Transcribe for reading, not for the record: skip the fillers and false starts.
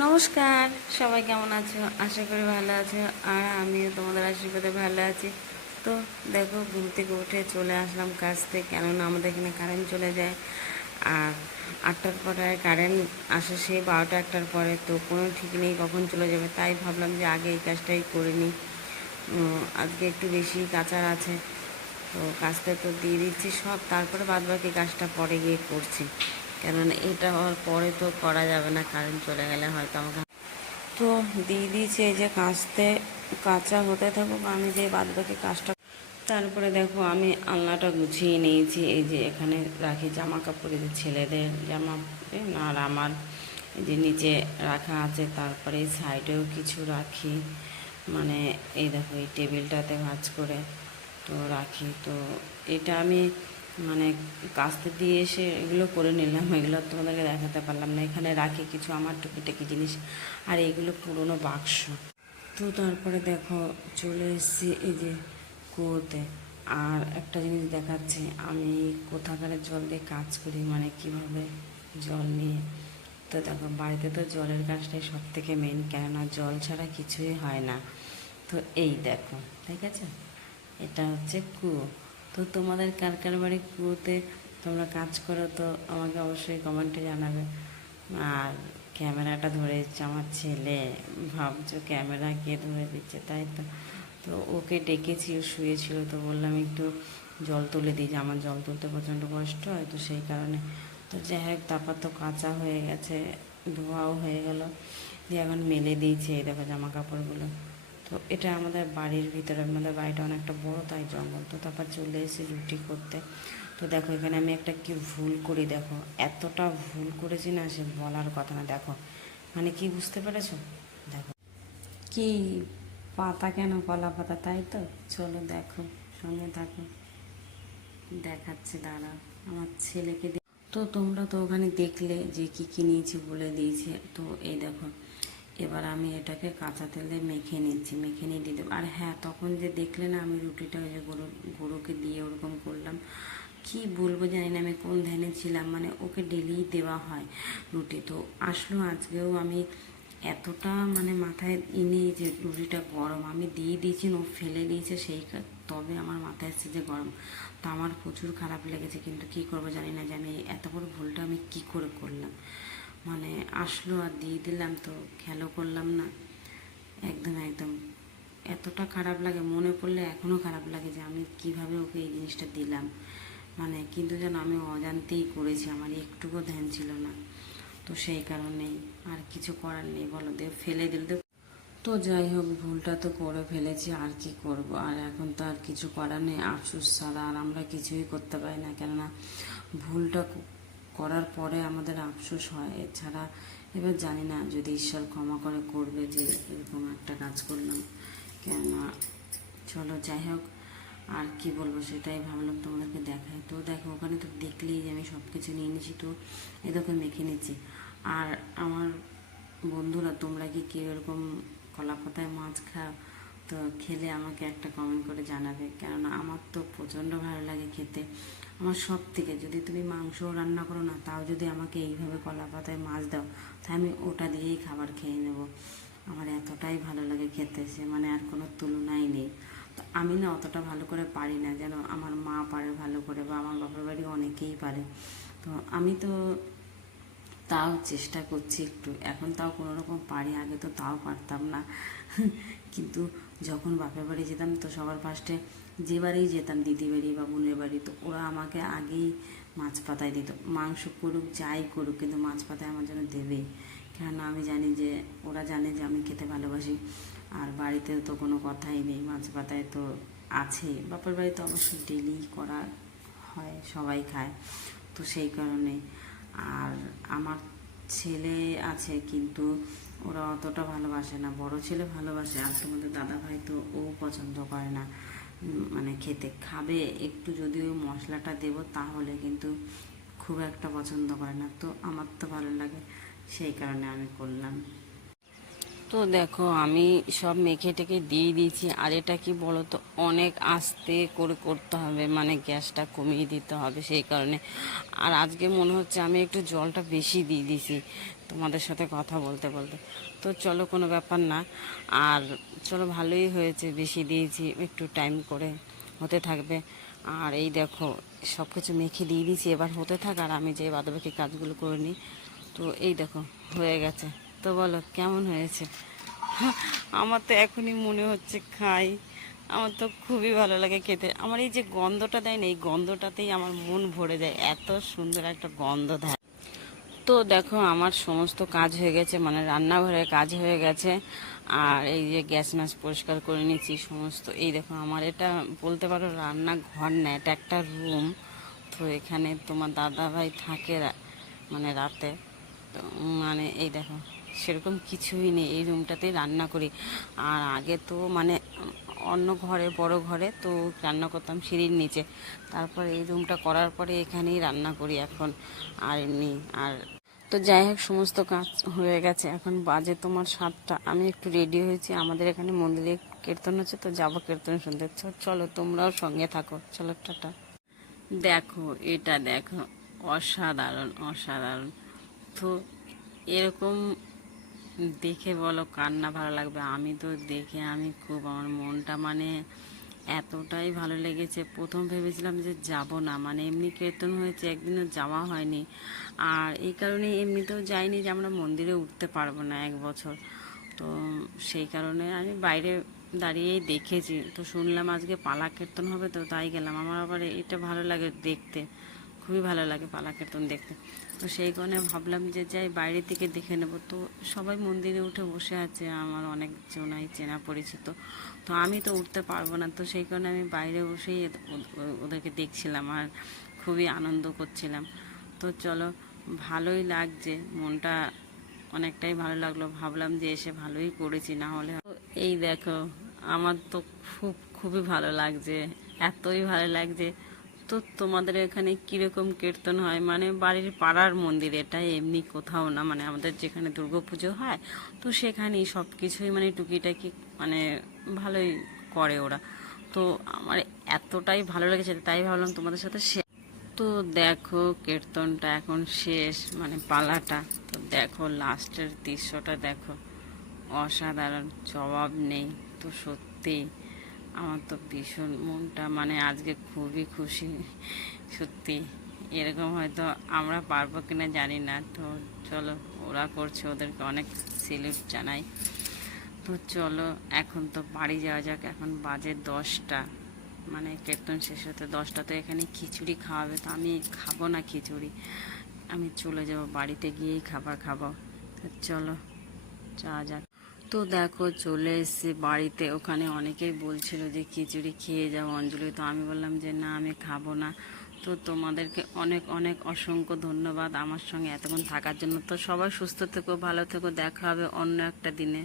নমস্কার, সবাই কেমন আছো? আশা করি ভালো আছো। আর আমিও তোমাদের আশীর্বাদে ভালো আছি। তো দেখো, ঘুম থেকে উঠে চলে আসলাম কাজতে, কেননা আমাদের এখানে কারেন্ট চলে যায়। আর 8টার পরে কারেন্ট আসে, সেই 12টা 1টার পরে, তো কোনো ঠিক নেই কখন চলে যাবে। তাই ভাবলাম যে আগে এই কাজটাই করে নিই। আজকে একটু বেশি কাচার আছে, তো কাজটা তো দিয়ে দিচ্ছি সব, তারপরে বাদবাকি কাজটা পরে গিয়ে করছি। কেননা এটা হওয়ার পরে তো করা যাবে না, কারেন্ট চলে গেলে হয়তো আমাকে। তো দিয়ে দিয়েছি, এই যে কাঁচা হতে থাকুক, আমি যে বাদবাকি কাজটা। তারপরে দেখো, আমি আলনাটা গুছিয়ে নিয়েছি। এই যে এখানে রাখি জামা কাপড়, যে ছেলেদের জামা, আর আমার এই যে নিচে রাখা আছে। তারপরে এই সাইডেও কিছু রাখি, মানে এই দেখো এই টেবিলটাতে ভাঁজ করে তো রাখি। তো এটা আমি মানে কাস্তে দিয়ে এসে এগুলো করে নিলাম, এগুলো তোমাদেরকে দেখাতে পারলাম না। এখানে রাখি কিছু আমার টুকিটাকি জিনিস, আর এইগুলো পুরনো বাক্স। তো তারপরে দেখো, চলে এসেছি এই যে কুয়োতে। আর একটা জিনিস দেখাচ্ছে, আমি কোথাকার জল দিয়ে কাজ করি, মানে কিভাবে জল নিয়ে। তো দেখো, বাড়িতে তো জলের কাজটাই সব থেকে মেন, কেননা জল ছাড়া কিছুই হয় না। তো এই দেখো, ঠিক আছে, এটা হচ্ছে কুয়ো। তো তোমাদের কার কার বাড়ি কুয়োতে তোমরা কাজ করো, তো আমাকে অবশ্যই কমেন্টে জানাবে। আর ক্যামেরাটা ধরে দিচ্ছে আমার ছেলে, ভাবছো ক্যামেরা কে ধরে দিচ্ছে, তাই তো। তো ওকে ডেকেছি, ও শুয়েছিল, তো বললাম একটু জল তুলে দিই, যে আমার জল তুলতে প্রচণ্ড কষ্ট হয়, তো সেই কারণে। তো যাই হোক, তারপর তো কাঁচা হয়ে গেছে, ধোয়াও হয়ে গেল, দিয়ে এখন মেলে দিয়েছে এই দেখো জামা কাপড়গুলো। তো এটা আমাদের বাড়ির ভিতরে, আমাদের বাড়িটা অনেকটা বড়, তাই জঙ্গল। তো তারপর চলে এসেছি রুটি করতে। তো দেখো, এখানে আমি একটা কি ভুল করি, দেখো এতটা ভুল করেছি না, সে বলার কথা না। দেখো মানে কি, বুঝতে পেরেছো? দেখো কি, পাতা কেন, কলা পাতা, তাই তো। চলো দেখো, সঙ্গে থাকো, দেখাচ্ছে, দাঁড়া আমার ছেলেকে। তো তোমরা তো ওখানে দেখলে যে কী কী নিয়েছি, বলে দিয়েছে। তো এই দেখো, এবার আমি এটাকে কাঁচা তেলে মেখে নিচ্ছি, মেখে নিয়ে দিয়ে দেবো। আর হ্যাঁ, তখন যে দেখলে না আমি রুটিটা ওই যে গরুকে দিয়ে ওরকম করলাম, কি বলবো জানি না, আমি কোন ধ্যানে ছিলাম। মানে ওকে ডেলি দেওয়া হয় রুটি, তো আসলো আজকেও আমি এতটা মানে মাথায় এনে, যে রুটিটা গরম, আমি দিয়ে দিয়েছি, ও ফেলে দিয়েছে, তবে আমার মাথায় এসেছে যে গরম। তো আমার প্রচুর খারাপ লেগেছে, কিন্তু কী করবো জানি না, যে আমি এত বড় ভুলটা আমি কী করে করলাম। মানে আসলো আর দিয়ে দিলাম, তো খেয়ালও করলাম না। একদম একদম এতটা খারাপ লাগে, মনে পড়লে এখনও খারাপ লাগে, যে আমি কিভাবে ওকে এই জিনিসটা দিলাম। মানে কিন্তু যেন আমি অজান্তেই করেছি, আমার একটুকু ধ্যান ছিল না। তো সেই কারণেই আর কিছু করার নেই, বলো, ফেলে দিল তো। তো যাই হোক, ভুলটা তো করে ফেলেছি, আর কি করব। আর এখন তো আর কিছু করার নেই, আফসোস ছাড়া আর আমরা কিছুই করতে পারি না। কেননা ভুলটা করার পরে আমাদের আফসোস হয়, এছাড়া এবার জানি না, যদি ঈশ্বর ক্ষমা করে, করবে, যে এরকম একটা কাজ করলাম। কেননা চলো যাই হোক, আর কি বলবো, সেটাই ভাবলাম তোমাদেরকে দেখাই। তো দেখো, ওখানে তো দেখলেই যে আমি সব কিছু নিয়ে নিয়েছি, তো এদেরকে মেখে নিচ্ছি। আর আমার বন্ধুরা, তোমরা কি কেউ এরকম কলা পাতায় মাছ খাও? তো খেলে আমাকে একটা কমেন্ট করে জানাবে, কেননা আমার তো প্রচণ্ড ভালো লাগে খেতে। আমার সব থেকে, যদি তুমি মাংসও রান্না করো না, তাও যদি আমাকে এইভাবে কলা পাতায় মাছ দাও, তাই আমি ওটা দিয়েই খাবার খেয়ে নেব। আমার এতটাই ভালো লাগে খেতে, সে মানে আর কোনো তুলনাই নেই। তো আমি না অতটা ভালো করে পারি না, যেন আমার মা পারে ভালো করে, বা আমার বাপের বাড়ি অনেকেই পারে। তো আমি তো তাও চেষ্টা করছি একটু, এখন তাও কোনো রকম পারি, আগে তো তাও পারতাম না। কিন্তু যখন বাপের বাড়ি যেতাম, তো সবার ফার্স্টে যে বাড়িই যেতাম, দিদি বাড়ি বা বোনের বাড়ি, তো ওরা আমাকে আগেই মাছ পাতায় দিত। মাংস করুক যাই করুক, কিন্তু মাছ পাতায় আমার জন্য দেবেই। কেননা আমি জানি যে, ওরা জানে যে আমি খেতে ভালোবাসি। আর বাড়িতে তো কোনো কথাই নেই, মাছ পাতায় তো আছেই। বাপের বাড়িতে অবশ্য ডেলি করা হয়, সবাই খায়, তো সেই কারণে। আর আমার ছেলে আছে, কিন্তু ওরা অতটা ভালোবাসে না। বড় ছেলে ভালোবাসে, আর তোমাদের দাদা ভাই তো ও পছন্দ করে না, মানে খেতে খাবে একটু, যদি ওই মশলাটা দেবো তাহলে, কিন্তু খুব একটা পছন্দ করে না। তো আমার তো ভালো লাগে, সেই কারণে আমি করলাম। তো দেখো আমি সব মেখে টেকে দিয়ে দিয়েছি। আর এটা কি বলো তো, অনেক আস্তে করে করতে হবে, মানে গ্যাসটা কমিয়ে দিতে হবে সেই কারণে। আর আজকে মনে হচ্ছে আমি একটু জলটা বেশি দিয়ে দিয়েছি তোমাদের সাথে কথা বলতে বলতে। তো চলো, কোনো ব্যাপার না। আর চলো, ভালোই হয়েছে, বেশি দিয়েছি, একটু টাইম করে হতে থাকবে। আর এই দেখো সব কিছু মেখে দিয়ে দিয়েছি, এবার হতে থাক আর আমি যে বাদবাকি কাজগুলো করে নিই। তো এই দেখো হয়ে গেছে। তো বলো কেমন হয়েছে? আমার তো এখনই মনে হচ্ছে খাই। আমার তো খুবই ভালো লাগে খেতে। আমার এই যে গন্ধটা দেয় না, এই গন্ধটাতেই আমার মন ভরে যায়, এত সুন্দর একটা গন্ধ দেয়। তো দেখো আমার সমস্ত কাজ হয়ে গেছে, মানে রান্নাঘরের কাজ হয়ে গেছে। আর এই যে গ্যাস ম্যাস পরিষ্কার করে নিচ্ছি সমস্ত। এই দেখো আমার এটা বলতে পারো রান্নাঘর না, এটা একটা রুম। তো এখানে তোমার দাদা ভাই থাকে মানে রাতে। তো মানে এই দেখো সেরকম কিছুই নেই, এই রুমটাতেই রান্না করি। আর আগে তো মানে অন্য ঘরে, বড় ঘরে তো রান্না করতাম সিঁড়ির নিচে। তারপর এই রুমটা করার পরে এখানেই রান্না করি এখন। আর এমনি আর তো যাই হোক, সমস্ত কাজ হয়ে গেছে, এখন বাজে তোমার 7টা। আমি একটু রেডি হয়েছি, আমাদের এখানে মন্দিরে কীর্তন হচ্ছে, তো যাবো কীর্তন শুনতে। চলো তোমরাও সঙ্গে থাকো, চলো টাটা। দেখো এটা দেখো, অসাধারণ অসাধারণ। তো এরকম দেখে বলো কার না ভালো লাগবে? আমি তো দেখে আমি খুব, আমার মনটা মানে এতটাই ভালো লেগেছে। প্রথম ভেবেছিলাম যে যাব না, মানে এমনি কীর্তন হয়েছে, একদিনও যাওয়া হয়নি। আর এই কারণে এমনিতেও যাইনি যে আমরা মন্দিরে উঠতে পারবো না 1 বছর। তো সেই কারণে আমি বাইরে দাঁড়িয়েই দেখেছি। তো শুনলাম আজকে পালা কীর্তন হবে, তো তাই গেলাম। আমার আবার এটা ভালো লাগে দেখতে, খুবই ভালো লাগে পালা কীর্তন দেখতে। তো সেই কারণে ভাবলাম যে যাই বাইরে থেকে দেখে নেব। তো সবাই মন্দিরে উঠে বসে আছে, আমার অনেক জনাই চেনা পরিচিত। তো আমি তো উঠতে পারবো না, তো সেই কারণে আমি বাইরে বসেই ওদেরকে দেখছিলাম আর খুবই আনন্দ করছিলাম। তো চলো, ভালোই লাগছে, মনটা অনেকটাই ভালো লাগলো। ভাবলাম যে এসে ভালোই করেছি, না হলে এই দেখো আমার তো খুবই ভালো লাগছে, এতই ভালো লাগছে। তো তোমাদের এখানে কিরকম কীর্তন হয়? মানে বাড়ির পাড়ার মন্দির, এটা এমনি কোথাও না, মানে আমাদের যেখানে দুর্গাপুজো হয় তো সেখানেই সব কিছুই মানে টুকিটাকি মানে ভালোই করে ওরা। তো আমার এতটাই ভালো লেগেছে, তাই ভাবলাম তোমাদের সাথে তো দেখো কীর্তনটা এখন শেষ, মানে পালাটা। তো দেখো লাস্টের দৃশ্যটা দেখো, অসাধারণ, জবাব নেই। তো সত্যি আমার তো ভীষণ মনটা মানে আজকে খুবই খুশি। সত্যি এরকম হয়তো আমরা পারবো কিনা জানি না। তো চলো, ওরা করছে, ওদেরকে অনেক সেলিউট জানাই। তো চলো এখন তো বাড়ি যাওয়া যাক, এখন বাজে 10টা, মানে কীর্তন শেষ হতে 10টা। তো এখানে খিচুড়ি খাওয়াবে, তো আমি খাবো না খিচুড়ি, আমি চলে যাব বাড়িতে গিয়েই খাবার খাবো। তো চলো যাওয়া যাক। তো দেখো চলে এসেছি বাড়িতে। ওখানে অনেকেই বলছিল যে খিচুড়ি খেয়ে যাও অঞ্জলি, তো আমি বললাম যে না, আমি খাবো না। তো তোমাদেরকে অনেক অনেক অসংখ্য ধন্যবাদ আমার সঙ্গে এতক্ষণ থাকার জন্য। তো সবাই সুস্থ থেকো, ভালো থেকো, দেখা হবে অন্য একটা দিনে।